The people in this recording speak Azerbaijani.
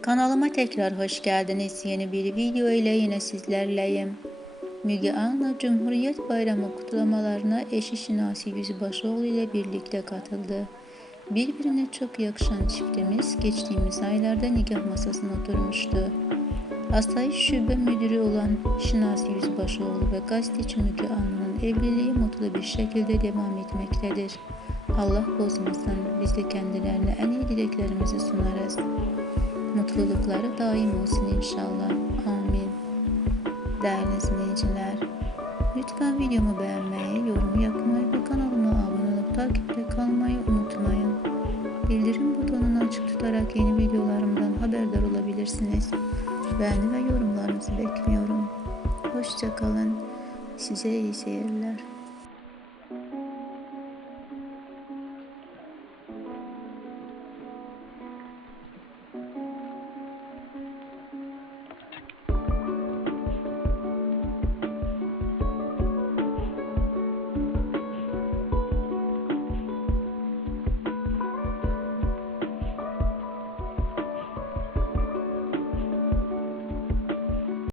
Kanalıma tekrar hoş geldiniz. Yeni bir video ile yine sizlerleyim. Müge Anlı Cumhuriyet Bayramı kutlamalarına eşi Şinasi Yüzbaşıoğlu ile birlikte katıldı. Birbirine çok yakışan çiftimiz geçtiğimiz aylarda nikah masasına oturmuştu. Asayiş Şube Müdürü olan Şinasi Yüzbaşıoğlu ve gazeteci Müge Anlı'nın evliliği mutlu bir şekilde devam etmektedir. Allah bozmasın, biz de kendilerine en iyi dileklerimizi sunarız. Mutlulukları daim olsun inşallah. Amin. Değerli izleyiciler, lütfen videomu beğenmeyi, yorum yapmayı ve kanalıma abone olup takipte kalmayı unutmayın. Bildirim butonunu açık tutarak yeni videolarımdan haberdar olabilirsiniz. Beğeni ve yorumlarınızı bekliyorum. Hoşçakalın. Size iyi seyirler.